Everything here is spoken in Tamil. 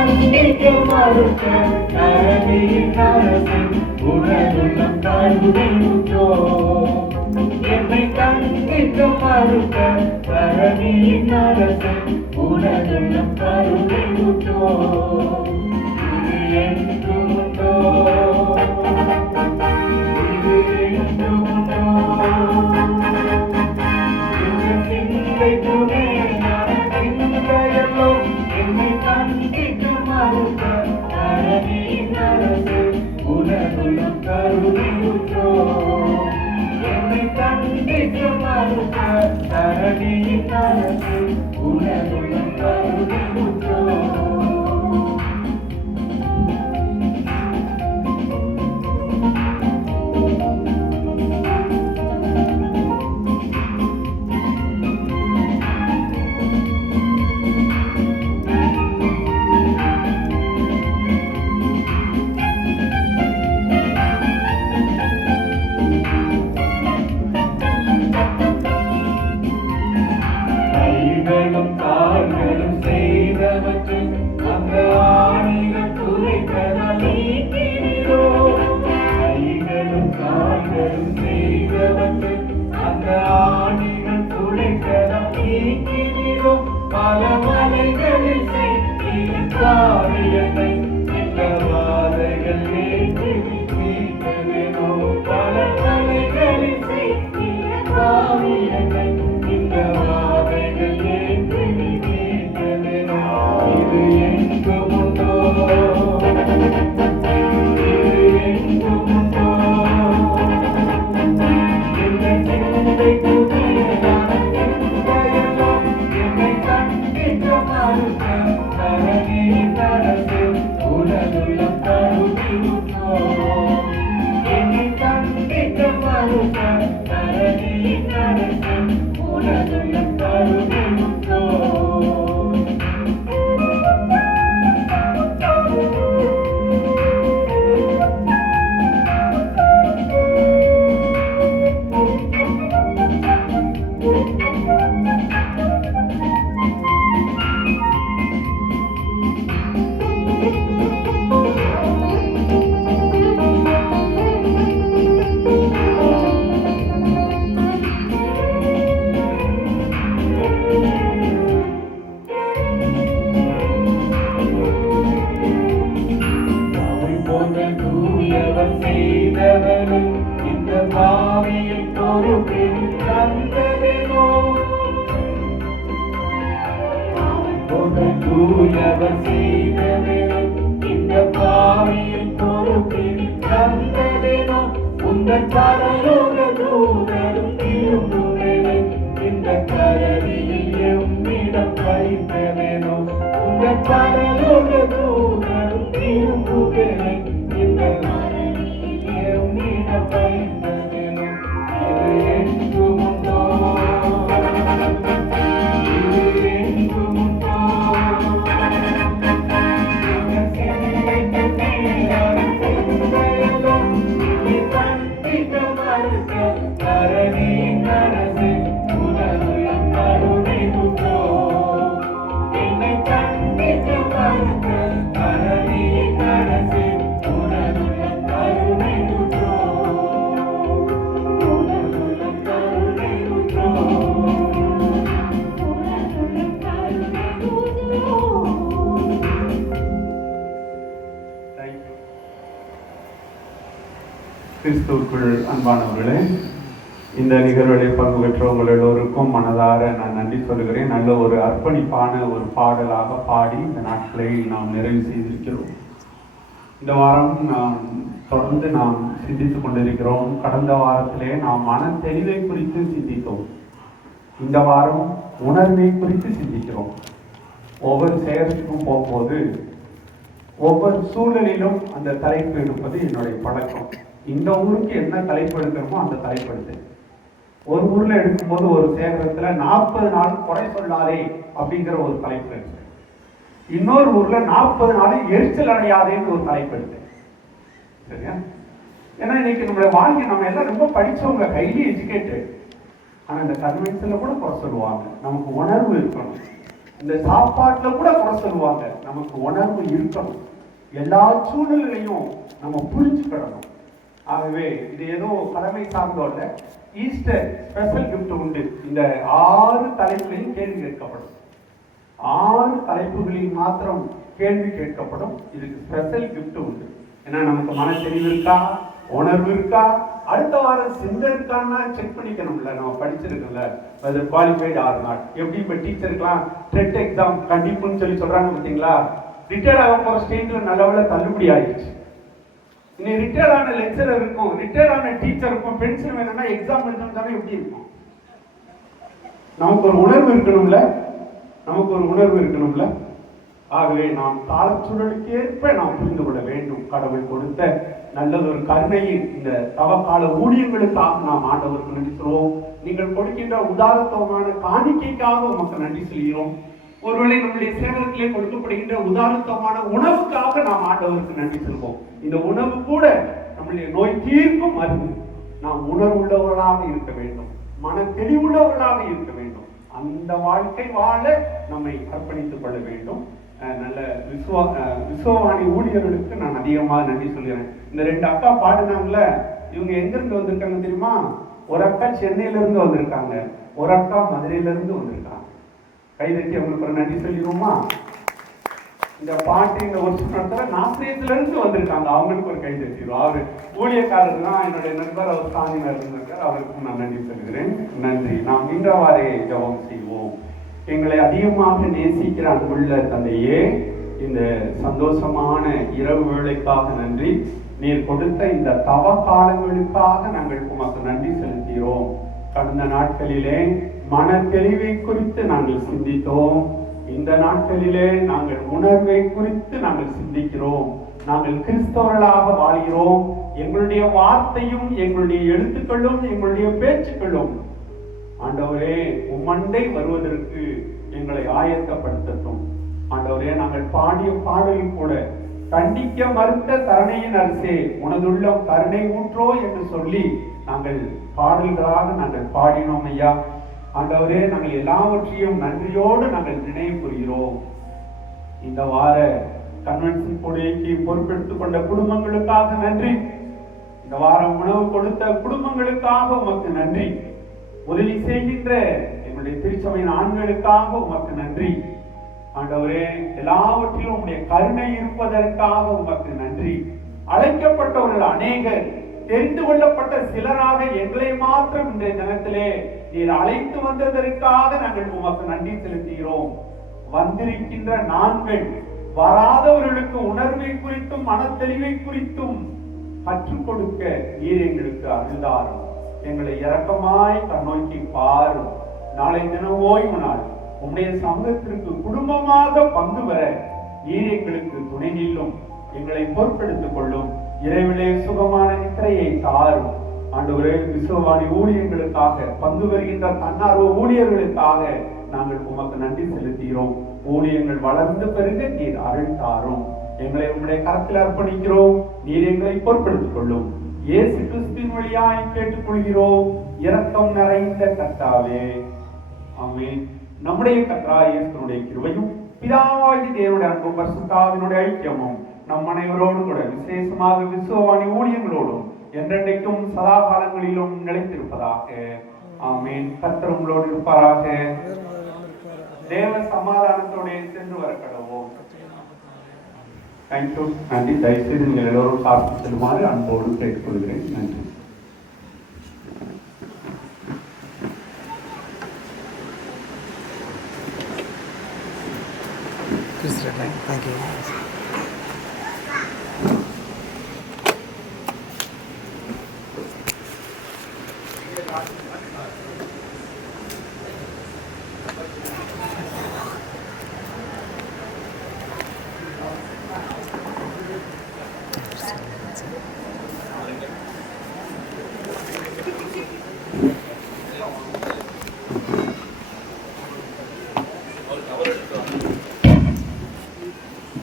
கண்டிக்க மறுக்க தரணியின் அரசன் உணர்வுள்ளம் கருவின்றோ. என்னை கண்டிக்க மறுக்க தரணியின் அரசன் உணர்வுள்ளம் கருவின்றோ. இது என்றும் உண்டோ, இது என்றும் உண்டோ. இந்த சிந்தைக்குமே நான் சிந்தையல்லோ. என்னை கண்டிக்க மறுக்க தரணியின் அரசன் உணர்வுள்ளம் கருவின்றோ. என்னை கண்டிக்க மறுக்க தரணியின் அரசன் உணர்வுள்ளம் கருவின்றோ. கைகளும் கால்களும் செய்தவற்றை அந்த ஆணிகள் துளைத்ததால் நீக்கினீரோ. கைகளும் கால்களும் செய்தவற்றை அந்த ஆணிகள் துளைத்ததால் நீக்கினீரோ. பல மலைகளில் செய்கிற காரியத்தை இந்த வாதைகள் ஏற்றி மீட்டதேனோ. பல மலைகளில் செய்கிற காரியத்தை இந்த வாதைகள் ஏற்றி மீட்டதேனோ. இது எங்கும் உண்டோ, இது எங்கும் உண்டோ. இந்த சிந்தைக்கு மேலான சிந்தையல்லோ. என்னை கண்டிக்க மறுக்க தரணியின் அரசன் உணர்வுள்ளம் கருவின்றோ. என்னை கண்டிக்க மறுக்க தரணியின் அரசன் உணர்வுள்ளம் கருவின்றோ. தூயவர் செய்தவரும் இந்த பாவியை பொறுப்பில் தந்ததேனோ. தூயவர் செய்தவரும் இந்த பாவியை பொறுப்பில் தந்ததேனோ. உங்கள் பரலோக தூதரும் திரும்புவேனை இந்த கரடியில் எம்மிடம் வைத்ததேனோ. உங்கள் பரலோக தூதரும் திரும்புவேனை இந்த கரடியில் எம்மிடம் வைத்ததேனோ. இது எங்கும் உண்டோ, இது எங்கும் உண்டோ. இந்த சிந்தைக்கு மேலான சிந்தையல்லோ. என்னை கண்டிக்க மறுக்க தரணியின் அரசன் உணர்வுள்ளம் கருவின்றோ. என்னை கண்டிக்க மறுக்க தரணியின் அரசன் உணர்வுள்ளம் கருவின்றோ. உணர்வுள்ளம் கருவின்றோ. உணர்வுள்ளம் கருவின்றோ. கிறிஸ்துவுக்குள் அன்பானவர்களே, இந்த நிகழ்வுடைய பங்கு பெற்ற உங்கள் எல்லோருக்கும் மனதார நான் நன்றி சொல்கிறேன். நல்ல ஒரு அர்ப்பணிப்பான ஒரு பாடலாக பாடி இந்த நாட்களை நாம் நிறைவு செய்திருக்கிறோம். இந்த வாரம் தொடர்ந்து நாம் சிந்தித்துக் கொண்டிருக்கிறோம். கடந்த வாரத்திலே நாம் மன தெளிவை குறித்து சிந்தித்தோம். இந்த வாரம் உணர்வை குறித்து சிந்திக்கிறோம். ஒவ்வொரு செயலுக்கும் போகும்போது ஒவ்வொரு சூழலிலும் அந்த தலைப்பு எடுப்பது என்னுடைய பழக்கம். இந்த ஊருக்கு என்ன தலைப்பு எடுக்கிறோமோ அந்த தலைப்பு எடுத்தேன். ஒரு ஊர்ல எடுக்கும்போது ஒரு சேகரத்துல 40 நாள் குறை சொல்லாதே அப்படிங்கிற ஒரு தலைப்பு எடுத்தேன். இன்னொரு ஊர்ல 40 நாள் எரிச்சல் அடையாதேன்னு ஒரு தலைப்பு எடுத்தேன். சரியா? ஏன்னா இன்னைக்கு நம்மளுடைய வாழ்க்கை நம்ம எல்லாம் ரொம்ப படிச்சவங்க, ஹைலி எஜுகேட்டட். ஆனா இந்த கன்வென்ஷன்ல கூட குறை சொல்லுவாங்க. நமக்கு உணர்வு இருக்கணும். இந்த சாப்பாட்டுல கூட குறை சொல்லுவாங்க. நமக்கு உணர்வு இருக்கணும், எல்லா சூழ்நிலையும் நம்ம புரிஞ்சுக்கிடணும். ஆகவே இது ஏதோ கடமை சார்ந்தோ இல்ல, ஈஸ்டர் ஸ்பெஷல் கிஃப்ட் உண்டு. இந்த 6 தலைப்புகளையும் கேள்வி கேட்கப்படும். 6 தலைப்புகளில் மாத்திரம் கேள்வி கேட்கப்படும். இதுக்கு ஸ்பெஷல் கிஃப்ட் உண்டு. ஏன்னா நமக்கு மன தெளிவு இருக்கா, உணர்வு இருக்கா, அடுத்த வாரம் சிந்தை இருக்கான்னா செக் பண்ணிக்கணும்ல. நம்ம படிச்சிருக்கோம்ல, அது குவாலிஃபைடு ஆர் நாட். எப்படி இப்போ டீச்சருக்குலாம் டெட் எக்ஸாம் கண்டிப்புன்னு சொல்றாங்க பார்த்தீங்களா? ரிட்டையர்ட் ஆக போகிற ஸ்டேஜில் நல்ல தள்ளுபடி ஆயிடுச்சு. இனி ரிட்டையர்ட் ஆன லெக்சரர் இருக்கும், ரிட்டையர்ட் ஆன டீச்சர் இருக்கும், பென்ஷன் வேணும்னா எக்ஸாம் எழுதணும். எப்படி இருக்கும்? நமக்கு ஒரு உணர்வு இருக்கணும்ல. ஆகவே நாம் காலச்சூழலுக்கு ஏற்ப நாம் புரிந்து கொள்ள வேண்டும். கடவுள் கொடுத்த நல்லதொரு கருணையில் இந்த தவக்கால ஊழியர்களுக்காக நாம் ஆண்டவருக்கு நன்றி சொல்வோம். நீங்கள் கொடுக்கின்ற உதாரத்துவமான காணிக்கைக்காக உமக்கு நன்றி சொல்கிறோம். ஒருவேளை நம்முடைய சேவகத்திலே கொடுக்கப்படுகின்ற உதாரணத்துவமான உணவுக்காக நாம் ஆண்டவருக்கு நன்றி சொல்வோம். இந்த உணவு கூட நம்முடைய நோய் தீர்க்கும் மருந்து. நாம் உணர்வுள்ளவர்களாக இருக்க வேண்டும், மன தெளிவுள்ளவர்களாக இருக்க வேண்டும். அந்த வாழ்க்கை வாழ நம்மை அர்ப்பணித்துக் கொள்ள வேண்டும். நல்ல விசுவாணி ஊழியர்களுக்கு நான் அதிகமாக நன்றி சொல்கிறேன். இந்த 2 அக்கா பாடுனாங்கல்ல, இவங்க எங்க இருந்து வந்திருக்காங்க தெரியுமா? ஒரு அக்கா சென்னையில இருந்து வந்திருக்காங்க, ஒரு அக்கா மதுரையில இருந்து வந்திருக்காங்க. கைதட்டி அவங்களுக்கு ஒரு நன்றி சொல்லிடுவோமா? இந்த பாட்டு இந்த வருஷத்துல நாசிரியத்துல இருந்து வந்திருக்காங்க, அவங்களுக்கு ஒரு கைதட்டிடுவோம். அவரு ஊழியக்காரர் தான், என்னுடைய நண்பர், அவர் சாமியார் இருந்திருக்கார், அவருக்கும் நான் நன்றி சொல்கிறேன். நன்றி. நாம் இன்றவாறே ஜெபம் செய்வோம். எங்களை அதிகமாக நேசிக்கிற அன்புள்ள தந்தையே, இந்த சந்தோஷமான இரவு வேளைக்காக நன்றி. நீர் கொடுத்த இந்த தவ காலங்களுக்காக நாங்கள் உமக்கு நன்றி செலுத்துகிறோம். கடந்த நாட்களிலே மன தெளிவை குறித்து நாங்கள் சிந்தித்தோம். இந்த நாட்களிலே நாங்கள் உணர்வை குறித்து நாங்கள் சிந்திக்கிறோம். நாங்கள் கிறிஸ்தவர்களாக வாழ்கிறோம். எங்களுடைய வார்த்தையும் எங்களுடைய எழுத்துக்களும் எங்களுடைய பேச்சுக்களும் ஆண்டவரே உம்மண்டை வருவதற்கு எங்களை ஆயத்தப்படுத்தட்டும். ஆண்டவரே, நாங்கள் பாடிய பாடலில் கூட கண்டிக்க மறுத்த கருணையின் அரசே உனதுள்ளம் கருணை ஊற்றோ என்று சொல்லி நாங்கள் பாடல்களாக நாங்கள் பாடினோம் ஐயா. ஆண்டவரே, நாங்கள் எல்லாவற்றையும் நன்றியோடு நாங்கள் நினைவு கூறுகிறோம். இந்த வார கன்வென்ஷன் கொடைக்கு பொறுப்பெடுத்துக் கொண்ட குடும்பங்களுக்காக நன்றி. இந்த வாரம் உணவு கொடுத்த குடும்பங்களுக்காக உமக்கு நன்றி. உதவி செய்கின்ற எங்களுடைய திருச்சபையின் ஆண்களுக்காக உமக்கு நன்றி. ஆண்டவரே, எல்லாவற்றிலும் உங்களுடைய கருணை இருப்பதற்காக உமக்கு நன்றி. அழைக்கப்பட்டவர்கள் அநேகர், தெரிந்து கொள்ளப்பட்ட சிலராக எங்களை மாத்திரம் இந்த தினத்திலே நீர் அழைத்து வந்ததற்காக நாங்கள் உமக்கு நன்றி செலுத்துகிறோம். வந்திருக்கின்ற நாங்கள் வராதவர்களுக்கு உணர்வை குறித்தும் மனத்தெளிவை குறித்தும் கற்றுக் கொடுக்க நீர் எங்களுக்கு அருள்தாரும். எங்களை இரக்கமாய் கண்ணோக்கி பாரும். நாளை தினம் ஓய்வு நாள், உம்முடைய சமூகத்திற்கு குடும்பமாக பங்கு பெற நீர் எங்களுக்கு துணை நில்லும். எங்களை பொறுப்பெடுத்துக் கொள்ளும். இரவிலே சுகமான நித்திரையை தாரும். ஆண்டவரே, விசுவாணி ஊழியர்களுக்காக பங்கு பெறுகின்ற தன்னார்வ ஊழியர்களுக்காக நாங்கள் உமக்கு நன்றி செலுத்துகிறோம். ஊழியங்கள் வளர்ந்து பெருக நீர் அருள் தாரும். எங்களை உம்முடைய கரத்தில் அர்ப்பணிக்கிறோம். நீர் எங்களை பொறுப்பெடுத்துக் கொள்ளும். இயேசு கிறிஸ்துவின் வழியாய் கேட்டுக்கொள்கிறோம். இரக்கம் நிறைந்த கர்த்தாவே, ஆமென். நம்முடைய கர்த்தராகிய இயேசுவினுடைய கிருபையும் பிதாவாகிய தேவனுடைய அன்பும் பரிசுத்த ஆவியினுடைய ஐக்கியமும் நம் அனைவரோடும் கூட விசேஷமாக விசுவாணி ஊழியங்களோடும் என்றென்றைக்கும் சதா காலங்களிலும் நிலைத்திருப்பதாக. ஆமென். கர்த்தர் உங்களோடு இருப்பாராக. தேவ சமாதானத்தோடு சென்று வர கடவோம். தேங்க்யூ. நன்றி. தயவுசெய்து நீங்கள் எல்லோரும் சாப்பிட்டு செல்லுமாறு அன்போடு கேட்டுக்கொள்கிறேன். நன்றி. Thank you.